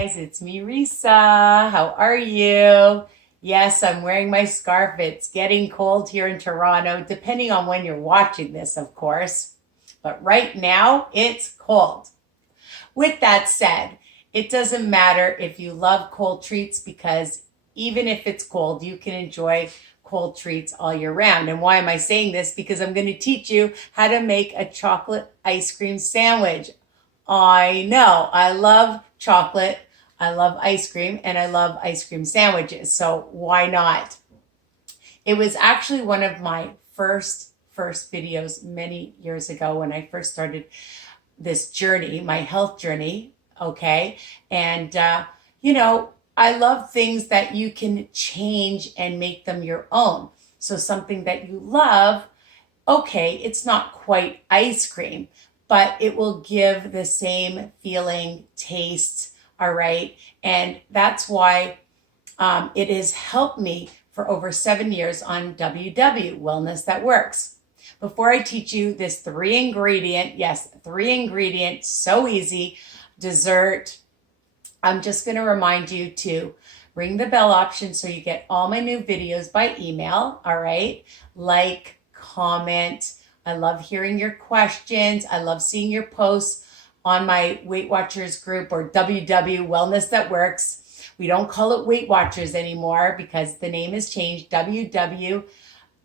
Guys, it's me, Risa. How are you? Yes, I'm wearing my scarf. It's getting cold here in Toronto, depending on when you're watching this, of course. But right now, it's cold. With that said, it doesn't matter if you love cold treats because even if it's cold, you can enjoy cold treats all year round. And why am I saying this? Because I'm going to teach you how to make a chocolate ice cream sandwich. I know. I love chocolate. I love ice cream and I love ice cream sandwiches. So why not? It was actually one of my first videos many years ago when I first started this journey, my health journey. Okay. And, I love things that you can change and make them your own. So something that you love, okay, it's not quite ice cream, but it will give the same feeling, taste, all right? And that's why it has helped me for over 7 years on WW, Wellness That Works. Before I teach you this three ingredient, so easy, dessert, I'm just gonna remind you to ring the bell option so you get all my new videos by email, all right? Like, comment. I love hearing your questions. I love seeing your posts on my Weight Watchers group or WW Wellness That Works. We don't call it Weight Watchers anymore because the name has changed. WW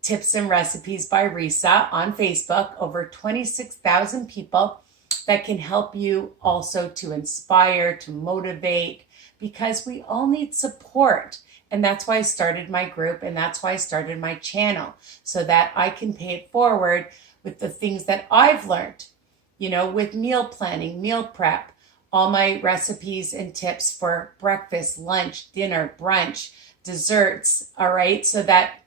Tips and Recipes by Risa on Facebook. Over 26,000 people that can help you also to inspire, to motivate, because we all need support. And that's why I started my group and that's why I started my channel so that I can pay it forward with the things that I've learned, with meal planning, meal prep, all my recipes and tips for breakfast, lunch, dinner, brunch, desserts, all right? So that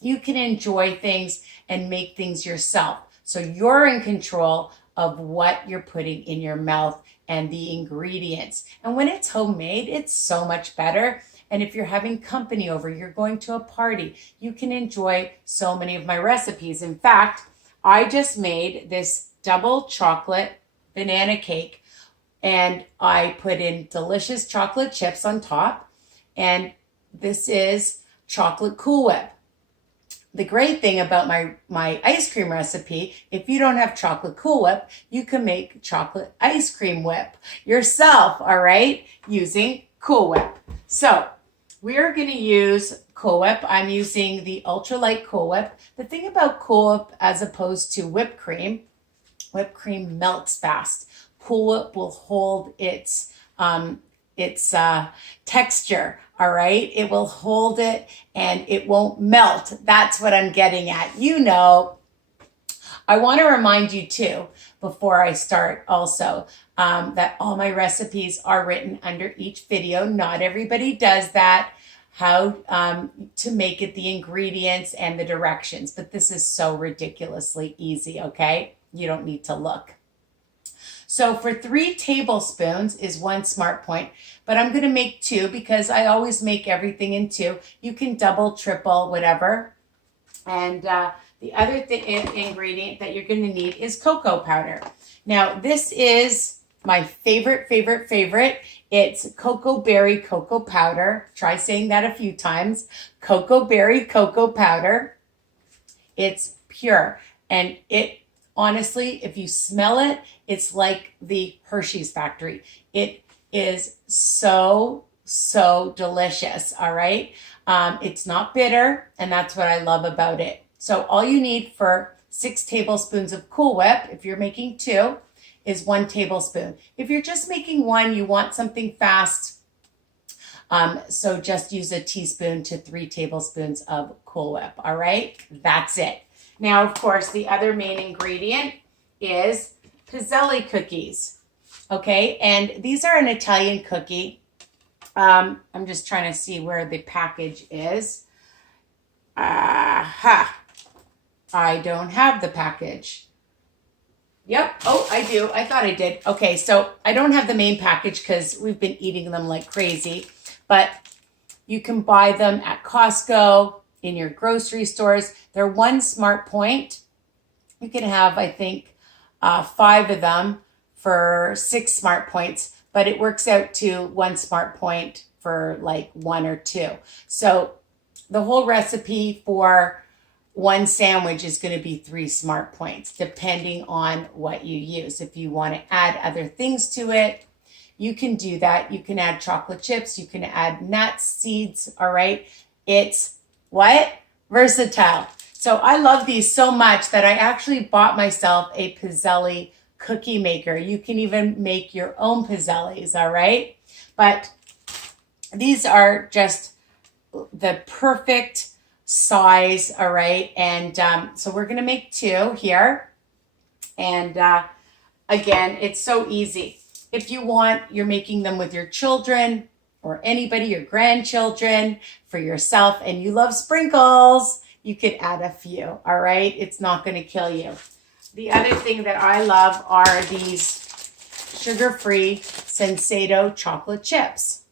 you can enjoy things and make things yourself. So you're in control of what you're putting in your mouth and the ingredients. And when it's homemade, it's so much better. And if you're having company over, you're going to a party, you can enjoy so many of my recipes. In fact, I just made this double chocolate banana cake and I put in delicious chocolate chips on top. And this is chocolate Cool Whip. The great thing about my ice cream recipe, if you don't have chocolate Cool Whip, you can make chocolate ice cream whip yourself, all right, using Cool Whip. So we're going to use Cool Whip. I'm using the ultralight Cool Whip. The thing about Cool Whip as opposed to whipped cream melts fast. Cool Whip will hold its texture, all right? It will hold it and it won't melt. That's what I'm getting at. I want to remind you too, before I start also, that all my recipes are written under each video. Not everybody does that. How to make it, the ingredients and the directions. But this is so ridiculously easy, okay? You don't need to look. So for 3 tablespoons is 1 smart point, but I'm going to make 2 because I always make everything in 2. You can double, triple, whatever. And the other ingredient that you're going to need is cocoa powder. Now, this is my favorite. It's cocoa berry cocoa powder. Try saying that a few times. Cocoa berry cocoa powder. It's pure. And it, honestly, if you smell it, it's like the Hershey's factory. It is so delicious, all right? It's not bitter, and that's what I love about it. So all you need for 6 tablespoons of Cool Whip, if you're making 2, is 1 tablespoon. If you're just making 1, you want something fast, so just use a teaspoon to 3 tablespoons of Cool Whip, all right? That's it. Now, of course, the other main ingredient is pizzelle cookies, okay? And these are an Italian cookie. I'm just trying to see where the package is. I don't have the package. Yep. Oh, I do. I thought I did. Okay, so I don't have the main package because we've been eating them like crazy, but you can buy them at Costco, in your grocery stores. They're 1 smart point. You can have, I think, 5 of them for 6 smart points. but it works out to 1 smart point for like 1 or 2. So the whole recipe for 1 sandwich is going to be 3 smart points, depending on what you use. If you want to add other things to it, you can do that. You can add chocolate chips. You can add nuts, seeds. All right. It's what? Versatile. So I love these so much that I actually bought myself a pizzelle cookie maker. You can even make your own pizzelles. All right. But these are just the perfect size. All right. And so we're going to make 2 here. And again, it's so easy. If you want, you're making them with your children or anybody, your grandchildren, for yourself, and you love sprinkles, you could add a few, all right? It's not going to kill you. The other thing that I love are these sugar-free Sensado chocolate chips,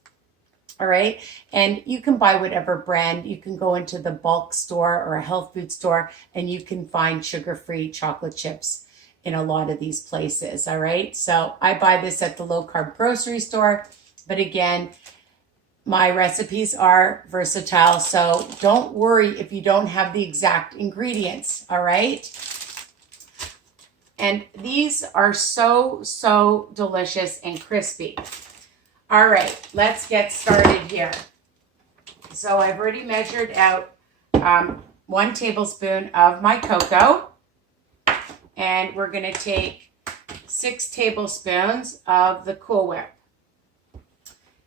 all right? And you can buy whatever brand. You can go into the bulk store or a health food store, and you can find sugar-free chocolate chips in a lot of these places, all right? So I buy this at the low-carb grocery store, but again, my recipes are versatile, so don't worry if you don't have the exact ingredients, all right? And these are so, so delicious and crispy. All right, let's get started here. So I've already measured out 1 tablespoon of my cocoa. And we're going to take 6 tablespoons of the Cool Whip.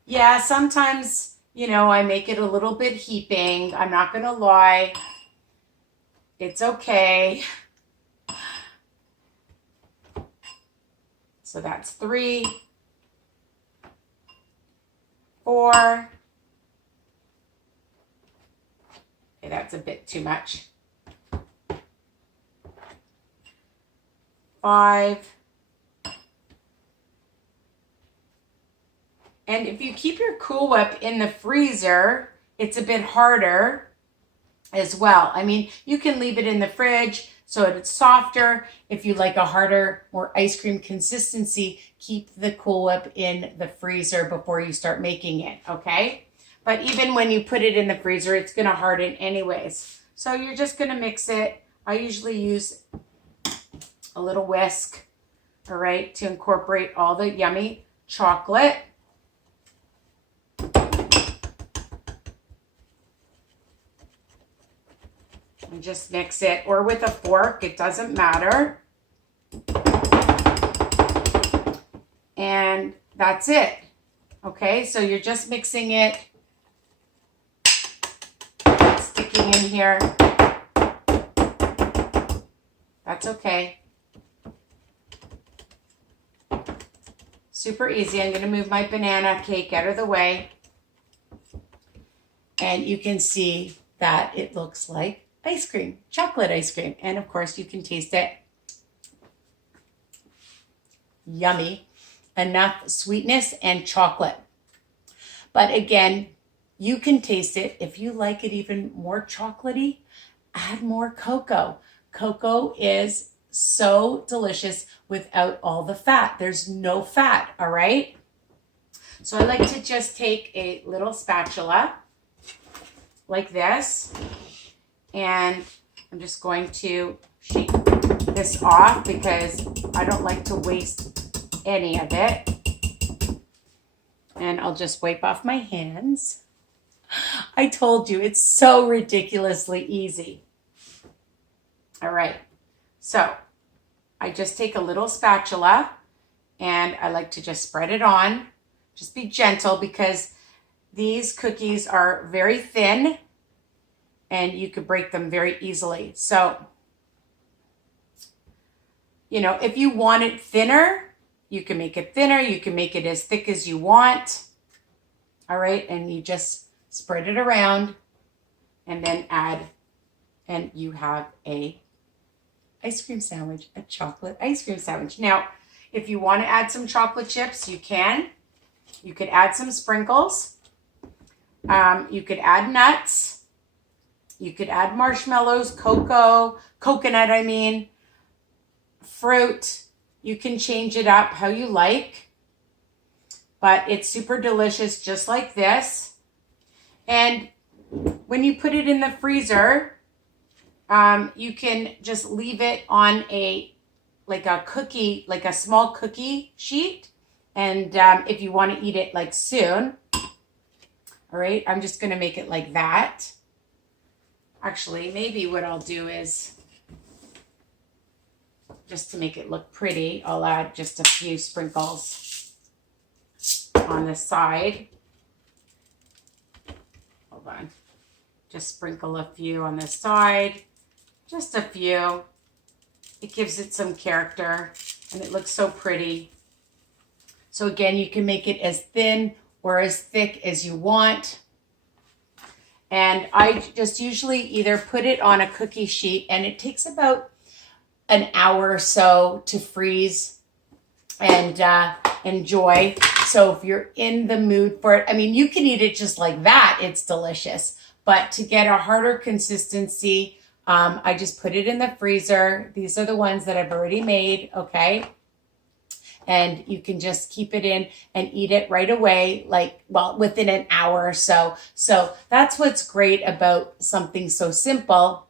Yeah, sometimes, you know, I make it a little bit heaping. I'm not going to lie. It's okay. So that's 3, 4. Okay, that's a bit too much. 5. And if you keep your Cool Whip in the freezer, it's a bit harder as well. I mean, you can leave it in the fridge so it's softer. If you like a harder, more ice cream consistency, keep the Cool Whip in the freezer before you start making it, okay? But even when you put it in the freezer, it's going to harden anyways. So you're just going to mix it. I usually use a little whisk, all right, to incorporate all the yummy chocolate. And just mix it, or with a fork, it doesn't matter. And that's it. Okay, so you're just mixing it, sticking in here. That's okay. Super easy. I'm going to move my banana cake out of the way. And you can see that it looks like ice cream, chocolate ice cream. And of course you can taste it. Yummy. Enough sweetness and chocolate. But again, you can taste it. If you like it even more chocolatey, add more cocoa. Cocoa is so delicious without all the fat. There's no fat, all right? So I like to just take a little spatula like this, and I'm just going to shake this off because I don't like to waste any of it. And I'll just wipe off my hands. I told you, it's so ridiculously easy. All right, so I just take a little spatula and I like to just spread it on. Just be gentle because these cookies are very thin and you could break them very easily. So, you know, if you want it thinner, you can make it thinner. You can make it as thick as you want. All right, and you just spread it around and then add, and you have a ice cream sandwich, a chocolate ice cream sandwich. Now, if you want to add some chocolate chips, you can. You could add some sprinkles. You could add nuts. You could add marshmallows, coconut, I mean, fruit. You can change it up how you like. but it's super delicious just like this. And when you put it in the freezer, you can just leave it on like a small cookie sheet. And if you want to eat it like soon, all right, I'm just going to make it like that. Actually, maybe what I'll do is, just to make it look pretty, I'll add just a few sprinkles on the side. Hold on. Just sprinkle a few on the side. Just a few. It gives it some character and it looks so pretty. So again, you can make it as thin or as thick as you want. And I just usually either put it on a cookie sheet, and it takes about an hour or so to freeze and enjoy. So if you're in the mood for it, I mean, you can eat it just like that. It's delicious. But to get a harder consistency, I just put it in the freezer. These are the ones that I've already made, okay? And you can just keep it in and eat it right away, like, well, within an hour or so. So that's what's great about something so simple.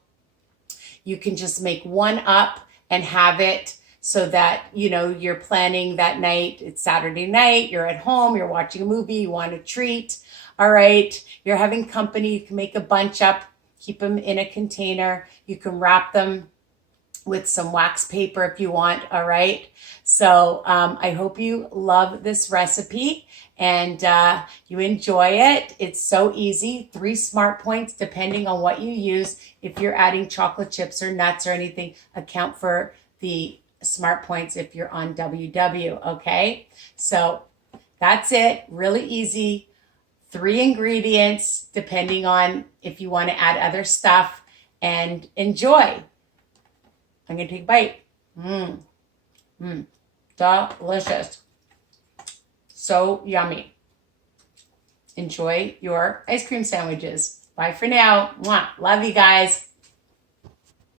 You can just make one up and have it so that, you know, you're planning that night. It's Saturday night, you're at home, you're watching a movie, you want a treat. All right, you're having company, you can make a bunch up, keep them in a container. You can wrap them with some wax paper if you want, all right? So I hope you love this recipe and you enjoy it. It's so easy. 3 smart points depending on what you use. If you're adding chocolate chips or nuts or anything, account for the smart points if you're on WW, okay? So that's it, really easy. 3 ingredients depending on if you want to add other stuff, and enjoy. I'm going to take a bite. Delicious. So yummy. Enjoy your ice cream sandwiches. Bye for now. Mwah. Love you guys.